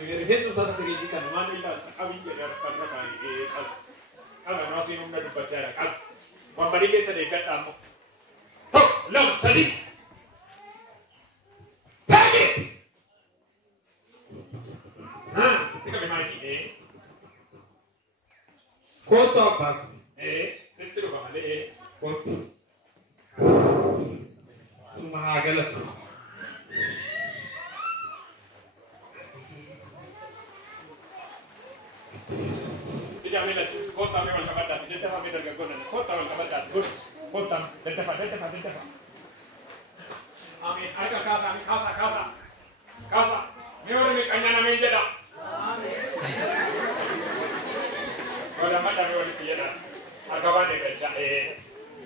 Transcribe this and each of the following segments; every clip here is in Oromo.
rifeensa uffata firiisii kana maal ilaala qabiin jedhee harkarra kaa'ee qaba noosiin humna dubbachaa jira qaba wambarii keessa deeggadhaa ammoo tokko lama sadii taa'ee tika bimaakii kootu abbaa sitti dhufa malee kootu suma haa galatu. Tidak ada kota memang kepadat, tidak ada memang terganggu. Kota memang kepadat, kota tidak. Amin. Ada kasa. Memang ini kanya nama yang jeda. Amin. Kalau mana memang ini jeda. Agama ni kerja.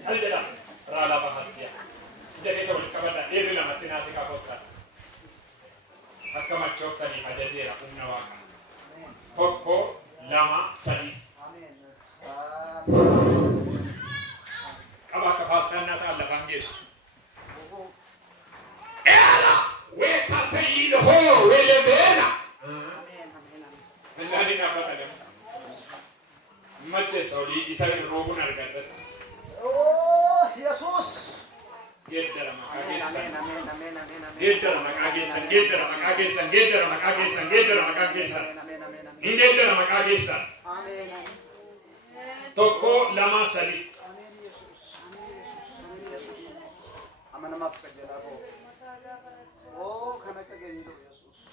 Saya jeda. Rala bahasia. Jadi sebab kepadat, dia bilang mati nasi kota. Agama cok tadi ada dia punya waka. Toko lama sadi. Kaba kapaskan nata Allah panggil. Ela weka tayi ho wele bena. Menjadi apa tadi? Macam Saudi Israel rogun argata. Oh, Yesus. Gedera makagesan. Amin. Gedera makagesan. Indera makagesan. Amin. Toko lama sadi. Amin Yesus. Aman nama kerja aku. Oh, karena kerja itu Yesus.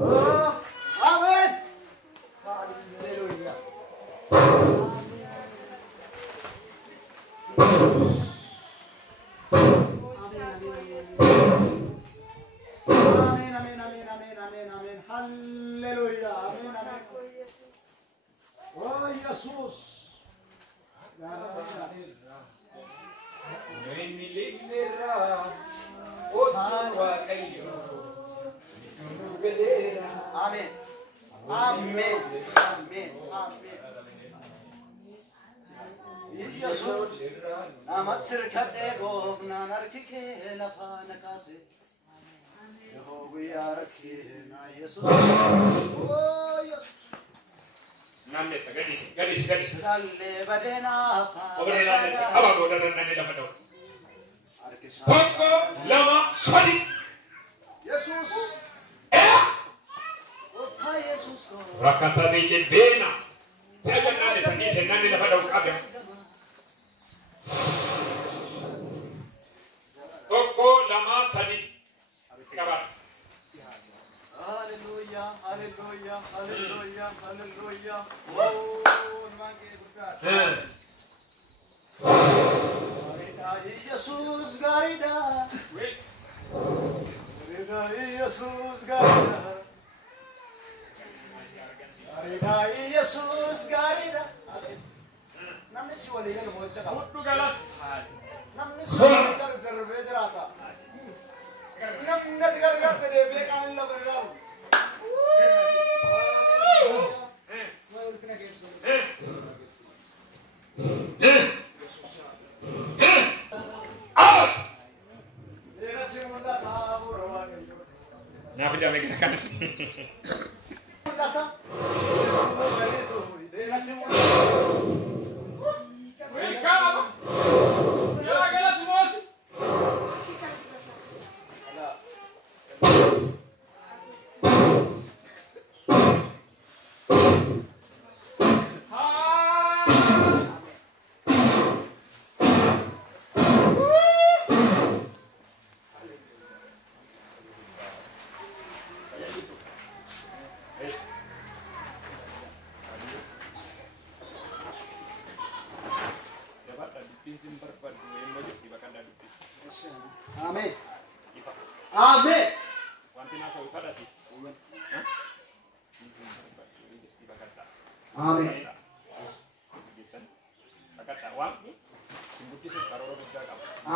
Oh, amin. Haleluya. Amin. Haleluya. Amin. Oh Yesus. Milik merah, otak wakayo, bendera. Amin. Yesus. Nama terkadego nanarkike lafa nakase. Yehovah rakina Yesus. Oh Yesus. Nanti gadis. Dalle badena pa. Oke nanti apa kau dan nanti dapat tahu. Toko lama sadi. Yesus. Oh Yesus. Rakata ni bena. Saya kan nanti dapat tahu apa. Toko lama sadi. Kabar. Haleluya. Oh, nangge berkat. Yesus garida. Garida Yesus garida. Namni si wali na mo chaka. Mutu galat. Namni si wali na garbejarata. Namni gargar tere bekan la bergal. Nah, tidak menggerakkan. Amin. Amin. Amin.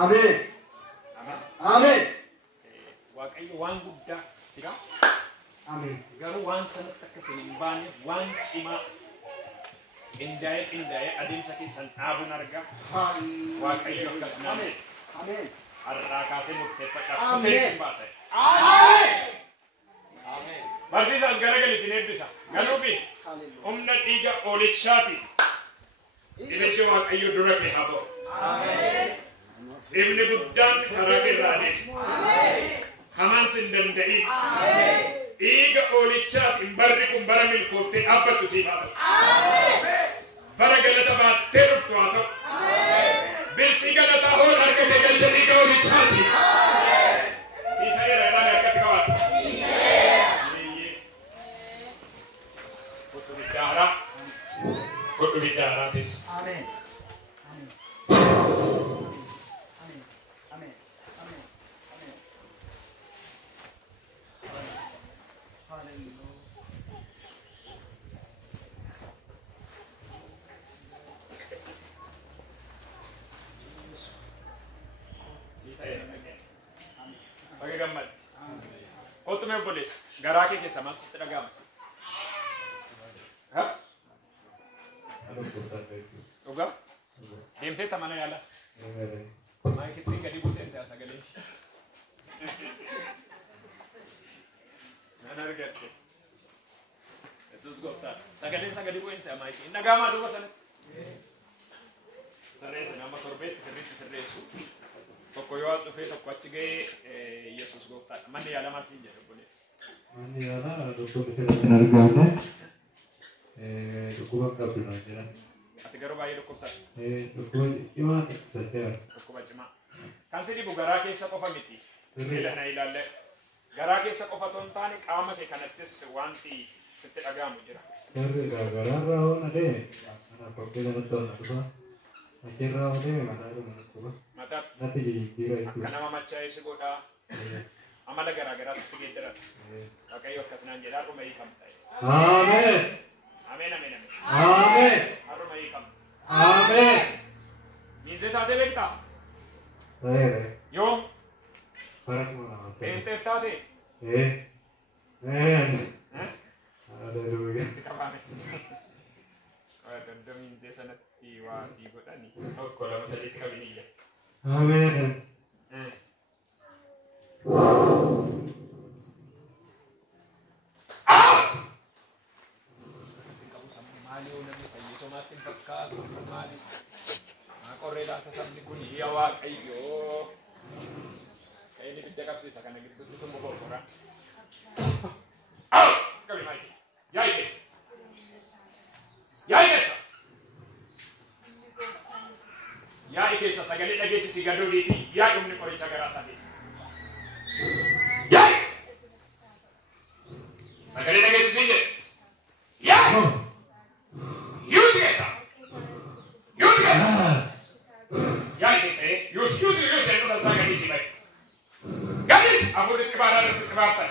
Amin. Amin. Waaqayyo waan guddaa sigaa. Amin. Garuu waan sanatti akka isin hin baane waan cimaa qindaa'ee adeemsa keessan dhaabuun argaa. Waaqayyo akkas nama. Amin. Har'aa kaasee murteeffadhaaf Amin. kuteessin baase. Amin. Barsiisa as garagali isin eebbisa. Galuufi humna dhiiga oolichaati. Ibiddi Waaqayyo dura kee haa ba'u. Ibni guddaan karaa irraa deemu. Hamaan sin danda'in. Dhiiga oolichaan barri kun bara milkooftee dhaabbattu siif haa ta'u. Bara galata baattee dhuftu haa ta'u. Birsii galataa hoon harkate galcha dhiiga oolichaati. Sii ta'eera irraan harkatti qabaata. Godhu biddaara. Godhu biddaaraatis. Amen. Bagi gambar. Kau tu memang boleh. Garak ke sama tidak gam. Hah? Oga? Dem te tamana yala. Mai kita tinggal di buten saya sagale. Mana regat ke? Yesus gopta. Sagale buten saya mai. Inna gama dua sana. Sarese nama korbet serresu. Tokko yoo dhufee tokko achi ga'ee Yesuus gooftaadha. Manni yaalaa maal siin jedhu obboleessi? Manni yaalaa doktorri sirriitti hin argamne dhukkuba qabdu naan jedhan. Ati garuu baay'ee dhukkubsatta. Dhukkuba cimaa dhukkubsatteera. Dhukkuba cimaa. Kan si dhibu garaa keessa qofa miti. Na ilaalle. Garaa keessa qofa otoo hin taane qaama kee kanattis wanti sitti dhaga'amu jira. Garri garaarraa oona ta'e kana kokkee kanatti oona dhufa. Achirraa oonee mataa dhuma dhukkuba. Natti jijjiirra jechuudha. Akka nama machaa'ee si godhaa. Amala garaa garaa sitti geeddaran. Waaqayyo akkasinaan jedhaa dhuma hiikamu ta'e. Ameen. Ameen ameen ameen. Ameen. Har'uma hiikamu. Ameen. Miinzee taatee beektaa? Ta'eera. Yoom? Bara kuma lama sadii. Eenteef taatee? Haleluuyaa. Itti qabaame. Ganda miinzee sanatti waa sii godhani. Tokko lama sadiitti qabiniyya. Ameen. Maali uumamni fayyisumaatti hin fakkaatu maali? Qorree laata sabni kun yaa Waaqayyoo. Ka'ee ibidda qabsiisa kana gidduutti sun boqorra. Qabi maali? Yaa ikeessa. Yaa ikeessa. Yaa ikeessa sagalee dhageessisi gadooliiti yaa dhumni qoricha garaa isaa keessa. Yaa sagalee dhageessisi jedhe. Yaa yuuti keessa. Yuuti keessa. Yaa ikeessa yuuti dhudha sagalee si bahe. Gadis afuritti baadhaa irratti baattan.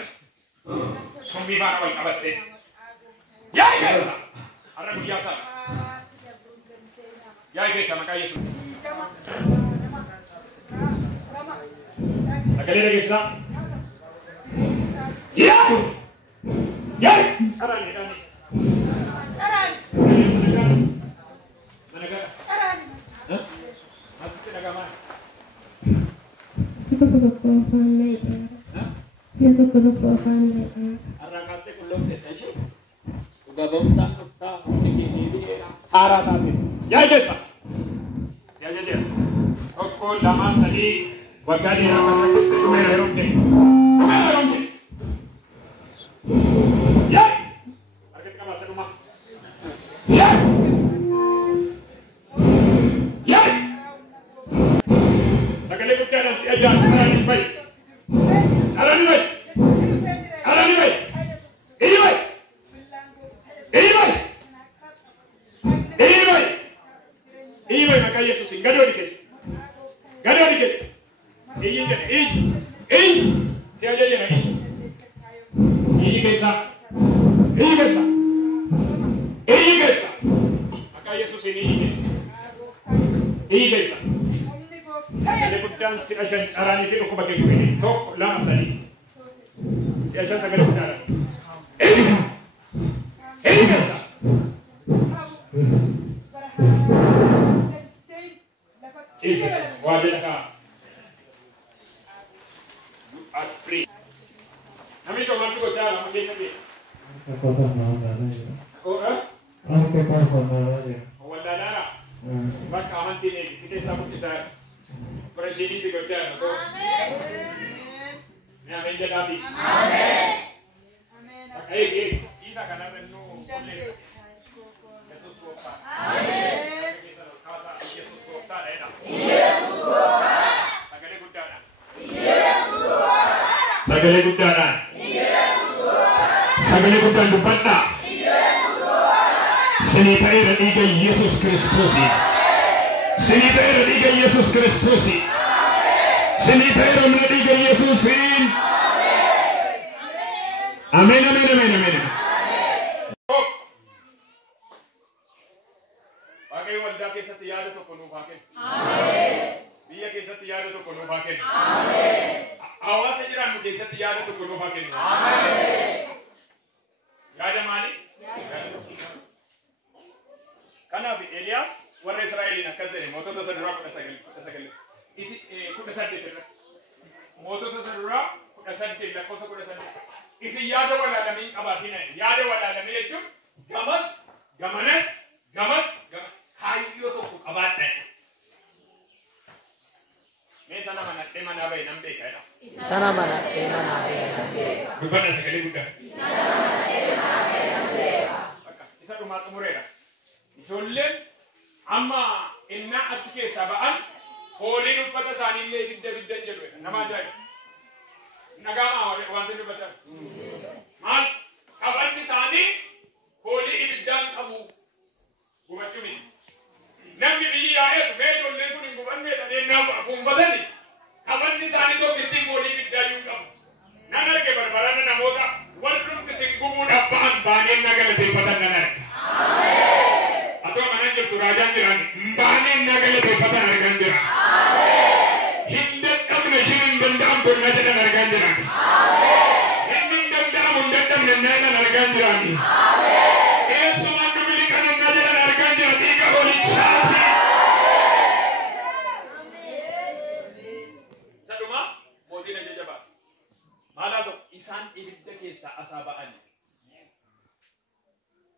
Sumbii baana wal qabatte. Yaa ikeessa. Har'a guyyaa sana. Yaa ikeessa maqaa Yesuus. Sagalee dhageessaa. Yaa! Yaa! Saraan jedhani. Saraan. Mana gara. Saraan. Maaltu dhagamaa? Tokko afaan meeqa? Tokko afaan meeqa? Har'a kaastee qulloomteetta ishee. Dhugaa ba'umsaan dhuftaa hundi kee deebi'ee haaraa taate. Yaa ikeessa. Yaa jedheera. Tokko lamaan sadii waggaa dheeraa kan rakkeessa dhumeera yeroo ta'e. Dhumeera yeroo ta'e. Yaa! Harkatti qabaasa dhumaa. Yaa! Yaa! Sagalee guddaadhaan si ajaan caraan bahi. Caraan bahi. Caraan bahi. Iyyi bahi. Iyyi bahi. Iyyi bahi. Iyyi bahi maqaa Yesuusiin gadoodi keessa. Gadoodi keessa. Iyyi jedhe iyyi. Iyyi. Si ajajeera iyyi. Iyyi keessa. Iyyi keessa. Iyyi keessa. Maqaa Yesuusiin iyyi keessa. Iyyi keessa. Sagalee guddaan si ajan caraanii fi dhukkuba kee gubee tokko lama sadii. Si ajan sagalee guddaadhaan. Iyyi keessa. Iyyi keessa. Ciise waa jedhakaa. You are free. Namichi maaltu gochaa lama keessa ta'e. Kekuatan mana ya? Oh, Kekuatan mana ya? wala na. Baka amanti ni sige sa mo isa. Prajini siguro dyan. Amen. Amen dyan nabi. Amen. Amen. Isa ka naman no. Jesus ko pa. Amen. Jesus ko pa. Jesus ko pa. Sagale gudana. Jesus ko pa. Sagale gudana. Jesus ko pa. Sagale gudana dupatta. Jesus ko pa. Sinipera diga Yesus Kristus. Sinipera diga Yesus Kristus. Sinipera diga Yesus. Amen, amen, amen, amen. Bagai walda keessatti yaada tokko nuuf haa kennu. Amen. Biyya keessatti yaada tokko nuuf haa kennu. Amen. Hawaasa jiraannu keessatti yaada tokko nuuf haa kennu. Amen. Yaada maali? Kanaaf Eliyaas warra Israa'eliin akkas jedhe mootota isa duraa 19 isi 18 irra mootota isa duraa 18 lakkoofsa 18 isi yaada walaalamii qabaatina yaada walaalamii jechuun gamas hayyoo tokko qabaadha. Mee sana manadhee manaa bahe nan beeka jedha. Sana manadhee manaa bahe nan beeka. Dubbanna sagalee guddaa. Sana manadhee manaa bahe nan beeka. Isa dhumaa xumureedha. Ijoolleen amma innaa achi keessaa ba'an hooliin uffata isaanii illee ibiddan jedhu nama ajaa'iba. Nagaama wanti dubbatan. Maal qabanni isaanii hoolii ibiddaan qabu gubachuu miti. Namni biyyi yaa'eetu mee ijoolleen kun hin gubanne dhadheenyaa fuunfatani qabanni isaanii tokko ittiin hoolii ibiddaa iyyuu qabu. Nan arge barbaadana namoota warri isin gubuudhaaf ba'an baaneen na galateeffatan nan arge. Atau mana jirtu raajaan jiran baaneen na galateeffatan argan jira. Hindaan dhabne ishiin hin danda'amtu na jedhan argan jiran. Inni hin danda'amu hin dadhabne na jedhan argan jiran. Eessumaan dubili kanan na jedhan argan jira dhiiga hoolichaati. Saduma mootiin ajaja baasa. Maalaa ta'u isaan ibidda keessaa asaa ba'ani.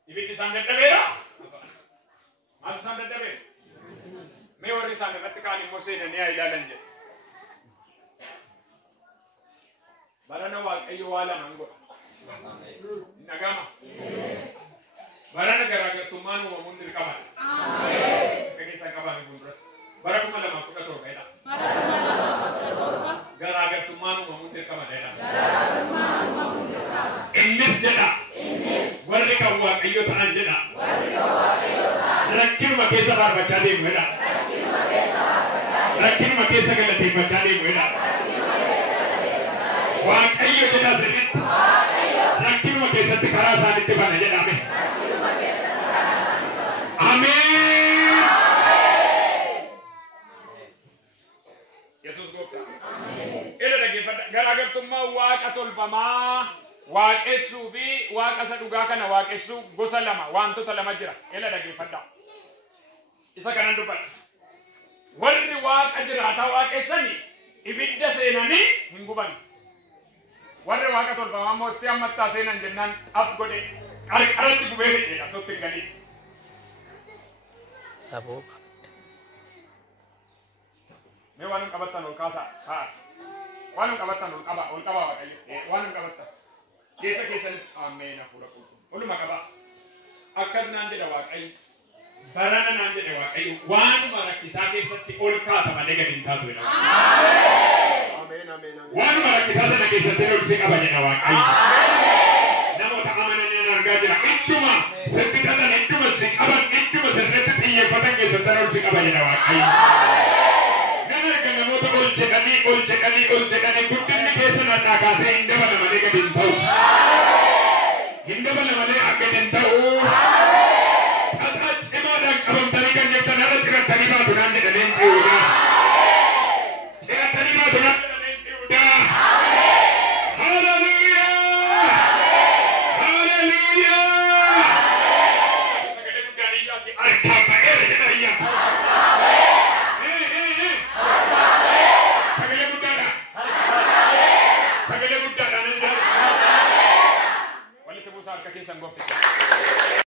Ibiddi isaan dadhabeera. Maaltu isaan dadhabeera? Mee warri isaan irratti kaan immoo seenanii haa ilaalan jedhe. Barana Waaqayyo waa lamaan godha. Nagama. Barana garaagartummaan uumamuun dirqamadha. Akka keessaa qabaame fuulduratti. Bara 2017 jedha. Garaagartummaan uumamuun dirqamadha jedha. Innis jedha. Warri kan Waaqayyo ta'an jedha. Rakkinuma keessa faarfachaa deemu jedha. Rakkinuma keessa galateeffachaa deemu jedha. Waaqayyo jedha sirriitti. Rakkinuma keessatti karaa isaanitti bana jedhame. Ameen. Yesuus gooftaa. Ila dhaggeeffadha. Garaagartummaa waaqa tolfamaa waaqessuu fi waaqa isa dhugaa kana waaqessuu gosa lama wantoota lama jira. Ila dhaggeeffadha. Isa kanan dubbadha. Warri waaqa jiraataa waaqessanii ibidda seenanii hin guban. Warri waaqa tolfamaa immoo si ammattaa seenan jennaan ab godhe qarqaratti gubee jedha tokko hin galii. Mee waan hin qabattan ol kaasaa haa. Waan hin qabattan ol qabaa Waaqayyo. Waan hin qabattan. Keessa keessanis ameen hafuura qulqulluu. Oluma qabaa. Akkas naan jedha Waaqayyo. Barana naan jedhe Waaqayyo. Waanuma rakkisaa keessatti ol kaata malee gadi hin taatu jedha. Waanuma rakkisaa sana keessatti ol si qaba jedha Waaqayyo. Namoota amananii argaa jira. Idduma sitti dhatan, idduma si qaban, idduma sirriitti xiyyeeffatan keessatti ol si qaba jedha Waaqayyo. Nan arga namoota ol jedhanii guddinni keessa nadhaa kaasee hin dabala malee gadi hin ta'u. Hin dabala malee akka hin ta'u. Dhataa cimaadhaan qabamtanii kan jettan haala ciratanii baatu naan jedhanii jiruudha. Ciratanii baatu naan jedhanii jiruudha. Hallelujah! Hallelujah! Sagalee guddaan iyyaatti argaa ba'eera jedha iyyaa. Sagalee guddaadhaan nan jedha. Harka keessan goofticha.